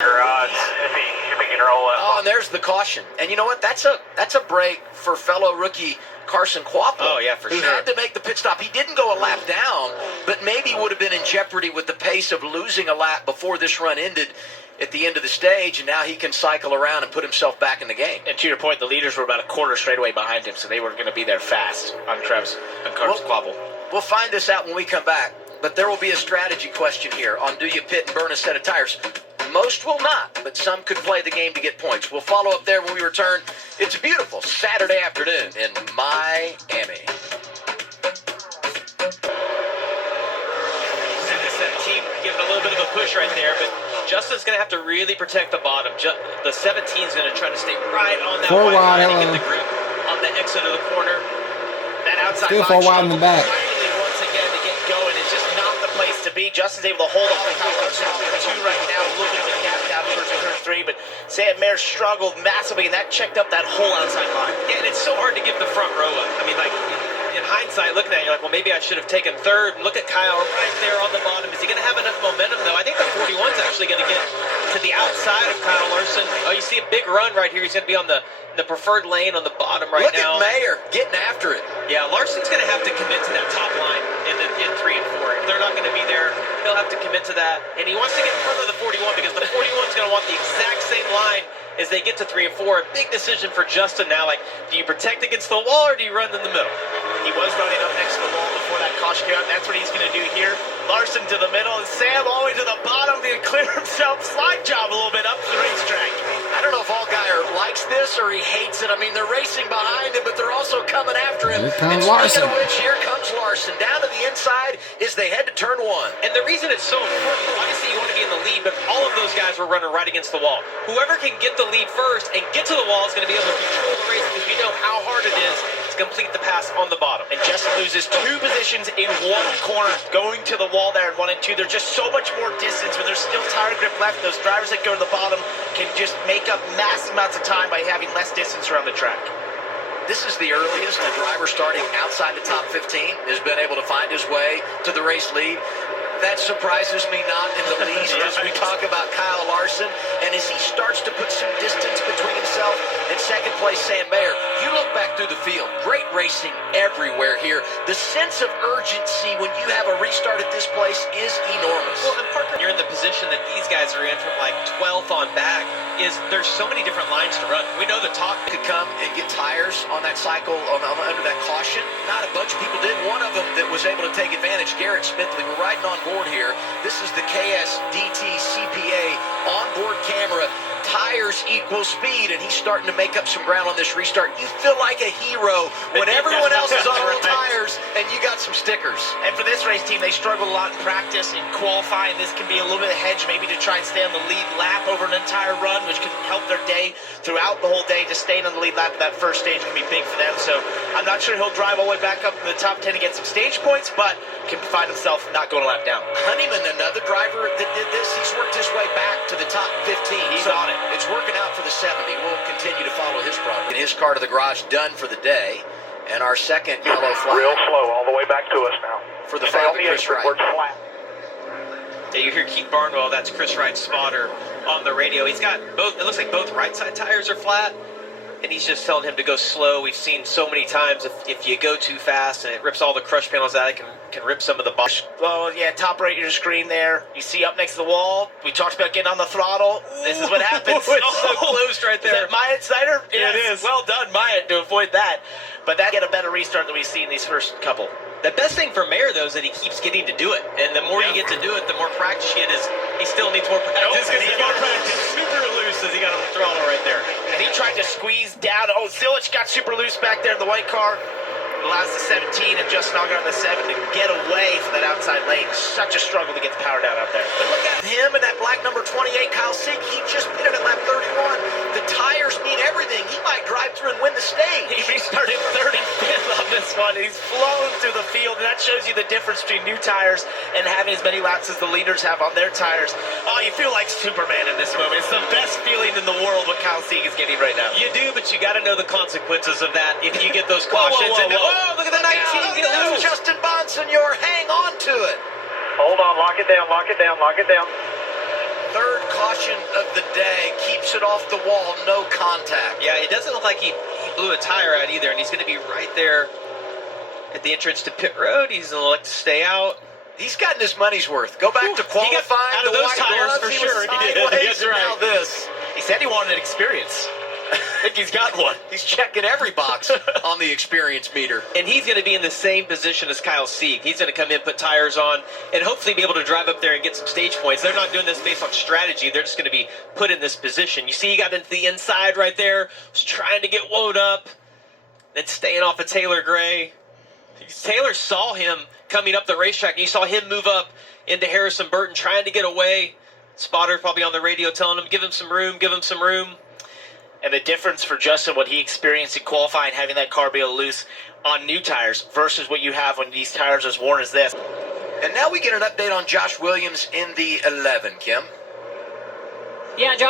Odds if he can roll it. Oh, and there's the caution. And you know what? That's a break for fellow rookie Carson Quapple. Oh, yeah, for who sure. had to make the pit stop. He didn't go a lap down, but maybe would have been in jeopardy with the pace of losing a lap before this run ended at the end of the stage, and now he can cycle around and put himself back in the game. And to your point, the leaders were about a quarter straightaway behind him, so they were going to be there fast on Carson Quapple. We'll find this out when we come back, but there will be a strategy question here on do you pit and burn a set of tires. Most will not, but some could play the game to get points. We'll follow up there when we return. It's a beautiful Saturday afternoon in Miami. Team giving a little bit of a push right there, but Justin's going to have to really protect the bottom. The 17 is going to try to stay right on that white line and get the grip on the exit of the corner. That outside line in the back. Once again to get going. It's just not the place to be. Justin's able to hold on to two right now. A little bit of a gap down towards turn 3, but Sam Mayer struggled massively, and that checked up that whole outside line. Yeah, and it's so hard to give the front row up. I mean, like, in hindsight, looking at it, you're like, well, maybe I should have taken third. And look at Kyle right there on the bottom. Is he going to have enough momentum, though? I think the 41's actually going to get to the outside of Kyle Larson. Oh, you see a big run right here. He's going to be on the preferred lane on the bottom right now. Look at Mayer getting after it. Yeah, Larson's going to have to commit to that top line in 3 and 4. If they're not going to be there, he'll have to commit to that. And he wants to get in front of the 41 because the 41's going to want the exact same line as they get to 3 and 4. A big decision for Justin now. Like, do you protect against the wall or do you run in the middle? He was running up next to the wall before that caution came out, and that's what he's going to do here. Larson to the middle, and Sam all the way to the bottom to clear himself. Slide job a little bit up the racetrack. I don't know if Allgaier likes this or he hates it. I mean, they're racing behind him, but they're also coming after him. Here comes and Larson. Of which, here comes Larson down to the inside as they head to turn 1. And the reason it's so important, obviously you want to be in the lead, but all of those guys were running right against the wall. Whoever can get the lead first and get to the wall is going to be able to control the race because we know how hard it is to complete the pass on the bottom. And Justin loses 2 positions in 1 corner going to the wall there in 1 and 2. There's just so much more distance when there's still tire grip left. Those drivers that go to the bottom can just make up massive amounts of time by having less distance around the track. This is the earliest a driver starting outside the top 15 has been able to find his way to the race lead. That surprises me not in the least as we talk about Kyle Larson. And as he starts to put some distance between himself and second place Sam Mayer, you look back through the field. Great racing everywhere here. The sense of urgency when you have a restart at this place is enormous. Well, and Parker, you're in the position that these guys are in from like 12th on back. There's so many different lines to run. We know the talk could come and get tires on that cycle under that caution. Not a bunch of people did. One of them that was able to take advantage, Garrett Smithley. We're riding on board here. This is the KSDT CPA onboard camera. Tires equal speed, and he's starting to make up some ground on this restart. You feel like a hero when everyone else is on the tires and you got some stickers. And for this race team, they struggle a lot in practice and qualifying. This can be a little bit of a hedge maybe to try and stay on the lead lap over an entire run, which can help their day throughout the whole day. Just staying on the lead lap of that first stage can be big for them. So I'm not sure he'll drive all the way back up to the top 10 to get some stage points, but can find himself not going a lap down. Honeyman, another driver that did this, he's worked his way back to the top 15. He's on it. It's working out for the 70. We'll continue to follow his progress. His car to the garage done for the day. And our second yellow flag. Real slow all the way back to us now. For the foul to Chris Wright. Flat. Yeah, you hear Keith Barnwell, that's Chris Wright's spotter on the radio. He's got both, it looks like both right side tires are flat, and he's just telling him to go slow. We've seen so many times if you go too fast and it rips all the crush panels out, it can rip some of the bars. Well, yeah, top right of your screen there. You see up next to the wall, we talked about getting on the throttle. This is what happens. It's so closed right there. Is that Myatt Snyder? Yes. It is. Well done, Myatt, to avoid that. But that get a better restart than we've seen these first couple. The best thing for Mayer, though, is that he keeps getting to do it. And the more you get to do it, the more practice you get. He still needs more practice. He got super loose as he got on the throttle right there. And he tried to squeeze down. Oh, Zilich got super loose back there in the white car. Allows the 17 and Justin Allgaier on the 7 to get away from that outside lane. Such a struggle to get the power down out there. But look at him and that black number 28, Kyle Sieg. He just pitted at lap 31. The tires mean everything. He might drive through and win the stage. He restarted 35th on this one. He's flown through the field, and that shows you the difference between new tires and having as many laps as the leaders have on their tires. Oh, you feel like Superman in this moment. It's the best feeling in the world what Kyle Sieg is getting right now. You do, but you got to know the consequences of that if you get those cautions. Whoa, look at the 19 get loose. Justin Bonsignor, hang on to it. Hold on, lock it down, lock it down, lock it down. Third caution of the day. Keeps it off the wall, no contact. Yeah, it doesn't look like he blew a tire out either, and he's going to be right there at the entrance to pit road. He's going to elect to stay out. He's gotten his money's worth. Go back to qualifying. Out of the those white tires gloves, for he sure. was He did. sideways, That's and right. now this. He said he wanted an experience. I think he's got one. He's checking every box on the experience meter. And he's going to be in the same position as Kyle Sieg. He's going to come in, put tires on, and hopefully be able to drive up there and get some stage points. They're not doing this based on strategy. They're just going to be put in this position. You see he got into the inside right there, was trying to get woed up, then staying off of Taylor Gray. Taylor saw him coming up the racetrack, and you saw him move up into Harrison Burton, trying to get away. Spotter probably on the radio telling him, give him some room, give him some room. And the difference for Justin, what he experienced in qualifying, having that car be loose on new tires versus what you have when these tires are as worn as this. And now we get an update on Josh Williams in the 11, Kim. Yeah, Josh